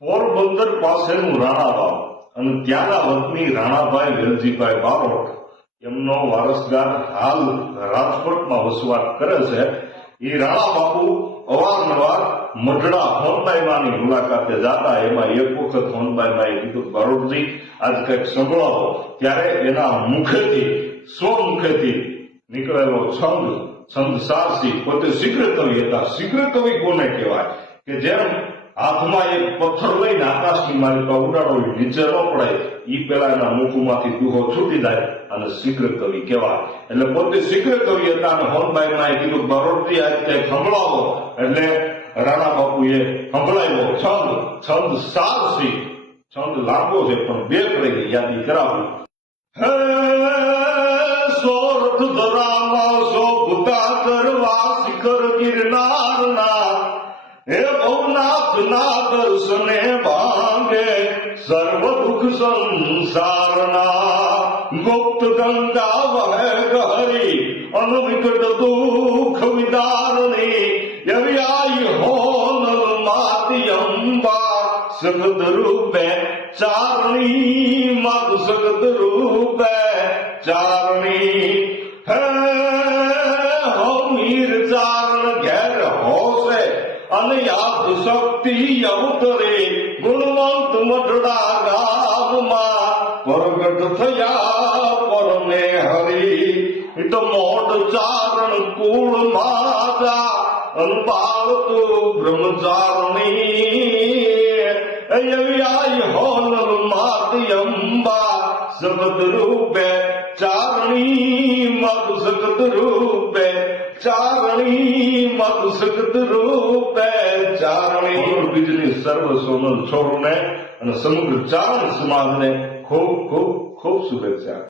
પોરબંદર પાસેનું રાણાવાવ અને ત્યાંના વતની રાણાભાઈ વેલજીભાઈ બારોટ, એમનો વારસદાર હાલ રાજકોટમાં વસવાટ કરે છે. એ રાણા બાપુ અવારનવાર મઢડા હોનબાઈમાની મુલાકાતે જતા, એમાં એક વખત હોનબાઈમાએ કીધું બારોટજી, આજ કંઈક સંભળાવો. ત્યારે એના મુખેથી, સ્વમુખેથી નીકળેલો છંદ છંદ સારસી, પોતે શીઘ્ર કવિ હતા. શીઘ્ર કવિ કોને કહેવાય? કે જેમ હાથમાં એક પથ્થર લઈને આકાશની માલિકા ઉડાડો એ નીચે ન ઈ પેલા એના મુખમાંથી દુહો છૂટી જાય અને શીઘ્ર કવિ કહેવાય. એટલે પોતે શીઘ્ર કવિ હતા અને હોનબાઈ માં કીધું બરોડથી આજ કંઈક સંભળાવો એટલે રાણા બાપુએ સંભળાવ્યો છંદ છંદ સારસી છંદ લાંબો છે, પણ બે કડી યાદી કરાવું. હે, સોરઠ ધરામાં શોભતા કરવા શિખર ગિરનારના હે ભવનાથ ના દર્શને ભાંગે સર્વ દુઃખ સંસારના. ગુપ્ત ગંગા વહે ગહરી અનવિકટ દુઃખ વિદારણી એવી આઈ હોનલ માતી અંબા સગદ રૂપે ચારણી મત સગદ રૂપે ચારણી. હોશે અને યાદ શક્તિ અવતરે ગુણવંત મઢડા ગામમાં પ્રગટ થયા પરને હરી. તો મોઢ ચારણ કુળ માતા અનપાળ તો બ્રહ્મચારણી. અયવ્યાય હોનલ માતી અંબા સબદ રૂપે ચારણી મત સગત રૂપે ચારણી મત સગત રૂપે ચારણી બીજની સર્વ સોનલ છોડને અને સમગ્ર ચારણ સમાજને ખૂબ ખૂબ ખૂબ શુભેચ્છા.